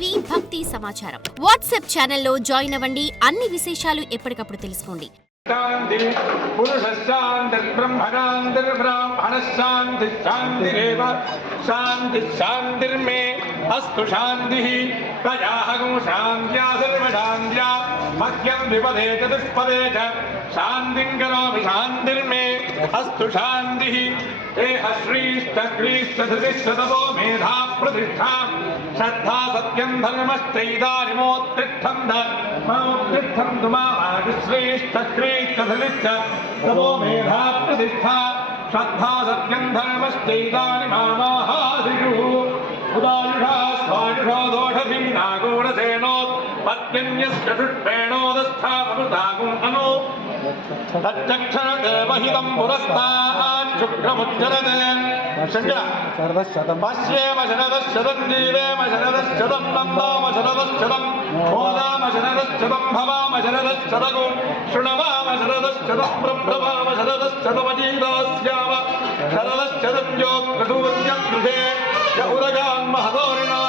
TV భక్తి సమాచారం WhatsApp ఛానల్లో జాయిన్ అవ్వండి. అన్ని విశేషాలు ఎప్పటికప్పుడు తెలుసుకోండి. శాంతిర్మే అస్తు శాంతి తయాహం శాంత్యా సర్వశాంత్యా మహ్యం విపదే చతుష్పదే చ శాంతిం కరోమి శాంతిర్మే అస్తు శాంతి ఏహ శ్రీష్ట క్రీష్ట ధృతిష్టతమో మేధా ప్రతిష్ఠా శ్రద్ధా సత్యం ధర్మశ్చైదానిమోత్తిష్టం ధర్మోత్తిష్టం తుమామాది శ్రేష్ట క్రీష్ట ధృతిష్టతమో మేధా ప్రతిష్ఠా శ్రద్ధా సత్యం ధర్మశ్చైదానిమామాహాదిషు ఉదాయుషా స్వాయుషో దోషధీనాగోడసేనోత్పత్యన్యస్య దుష్పేణోదస్థామృతాగుం అను తచ్చక్షరదేవహితం పురస్తాన్ శుక్రముచ్చరతే పశ్యేమ శరదశతం జీవేమ శరదశతం నందామ శరదశతం మోదామ శరదశతం భవామ శరదశతగు శృణవామ శరదశతం ప్రభ్రవామ శరదశతమజీదాస్యామ శరదశతం యోక్రసూర్యం కృషే ఉరగాన్ మహదోరిణా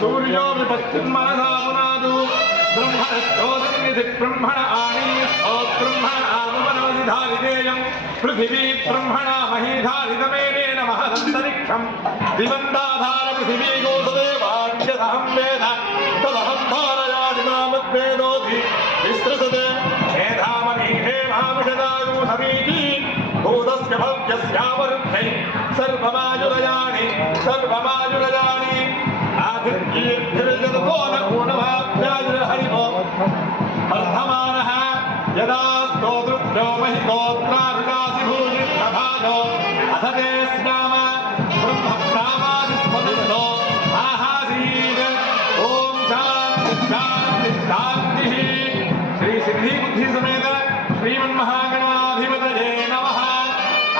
సూర్యో విపశ్చిన్మనసా పునాదు బ్రహ్మణశ్చోదన్నిధి బ్రహ్మణ ఆనీయో బ్రహ్మణ ఆమనవధిధారితేయం పృథివీ బ్రహ్మణ మహీధారితమేనేన మహదంతరిక్షం దివందాధార పృథివీ గోసుదేవాణ్యదహం వేద తదహం ధారయామి నామద్వేదోధి విస్తృతతే మేధామనీషే మామిషదాగో సమీచీ భూతస్య భవ్యస్యావరుద్ధై సర్వమాయురయాణి సర్వమాయురయాణి ఆదిత్యేర్భిర్జనతో నూనమాప్యాయురహరిమో వర్ధమానః యదా స్తోతృభ్యో మహితోత్రారుకాసి భూజిష్టభాజో అథ తే స్నామ బ్రహ్మప్రామాదిస్మృతో ఆహాసీత్ ఓం శాంతి శాంతి శాంతి శ్రీ సిద్ధి బుద్ధి సమేత శ్రీమన్మహాగణాధిపతయే నమః.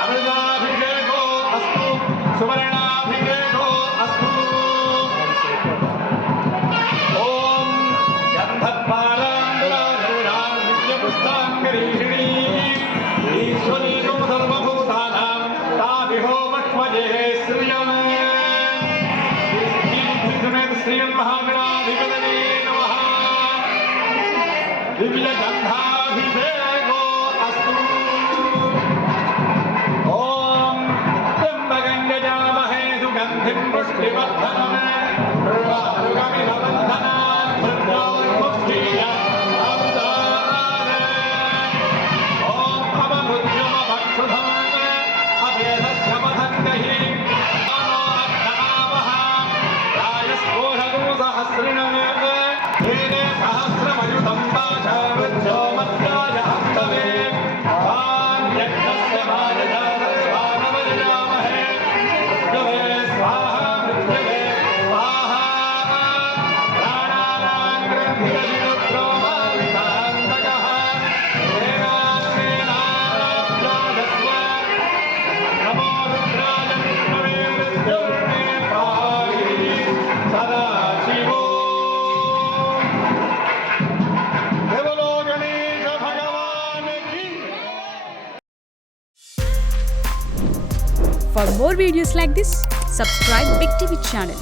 అమృతాభిషేకో అస్తు సువర్ణాభిషేకో అస్తు. ఓం గంధర్వారాం నిత్యపుష్టాంగరీషిణీ ఈశ్వరీకం సర్వభూతానాం తాభిహోమక్మజే శ్రియం. సమేత శ్రీమన్మహాగణాధిపతయే నమః. దివ్య గంధాభిషేకో అస్తు. ఓం త్ర్యంబకం యజామహే సుగంధిం పుష్టివర్ధనం రుగమివబంధనాన్ మృత్యోర్ముక్షీయ అమృతాన్. ఓం అమృత్యోమభక్షుధం అభేదశ్రమధంగహి ఆనోః రాయస్పోషగం సహస్రిణం ఏనే సహస్రమయుతం వాచామృత్యో మధ్యాయ హస్తవే తాన్ యజ్ఞస్య మాయజాతస్వానమజామహే మృత్యవే స్వాహా మృత్యవే స్వాహా ప్రాణానాం గ్రంథిరజినోత్రోమావితాంతకః ఏనాస్మేనారాజ్యాయస్వ నమో రుద్రాయ విష్ణవే మృత్యుర్మే పాహి సదా శివో. For more videos like this, subscribe Big TV channel.